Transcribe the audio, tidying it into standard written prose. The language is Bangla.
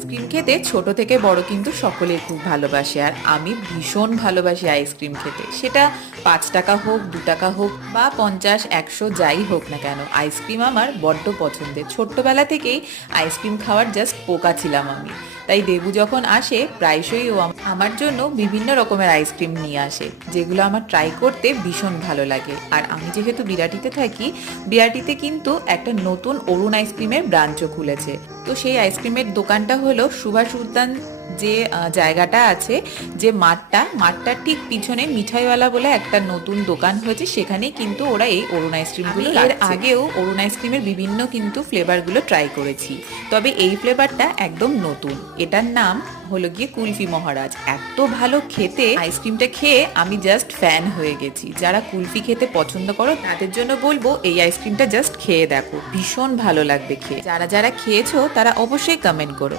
আইসক্রিম খেতে ছোট থেকে বড় কিন্তু সকলেই খুব ভালোবাসে, আর আমি ভীষণ ভালোবাসি আইসক্রিম খেতে। সেটা 5 টাকা হোক, 2 টাকা হোক, বা 50, 100 যাই হোক না কেন, আইসক্রিম আমার বড্ড পছন্দের। ছোট্টবেলা থেকেই আইসক্রিম খাওয়ার জাস্ট পোকা ছিলাম আমি। তাই দেবু যখন আসে প্রায়শই ও আমার জন্য বিভিন্ন রকমের আইসক্রিম নিয়ে আসে, যেগুলো আমার ট্রাই করতে ভীষণ ভালো লাগে। আর আমি যেহেতু বিরাটিতে থাকি, বিরাটিতে কিন্তু একটা নতুন অরুণ আইসক্রিমের ব্রাঞ্চও খুলেছে। তো সেই আইসক্রিমের দোকানটা হলো সুভাষ উদ্যান, যে জায়গাটা আছে, যে মাঠটার ঠিক পিছনে মিঠাইওয়ালা বলে একটা নতুন দোকান হয়েছে, সেখানেই কিন্তু ওরা এই অরুণ আইসক্রিমগুলো এর আগেও অরুণ আইসক্রিমের বিভিন্ন কিন্তু ফ্লেভারগুলো ট্রাই করেছি, তবে এই ফ্লেভারটা একদম নতুন। এটার নাম হলো গিয়ে কুলফি মহারাজ। এত ভালো খেতে, আইসক্রিমটা খেয়ে আমি জাস্ট ফ্যান হয়ে গেছি। যারা কুলফি খেতে পছন্দ করো তাদের জন্য বলবো এই আইসক্রিমটা জাস্ট খেয়ে দেখো, ভীষণ ভালো লাগবে খেয়ে। যারা যারা খেয়েছো তারা অবশ্যই কমেন্ট করো।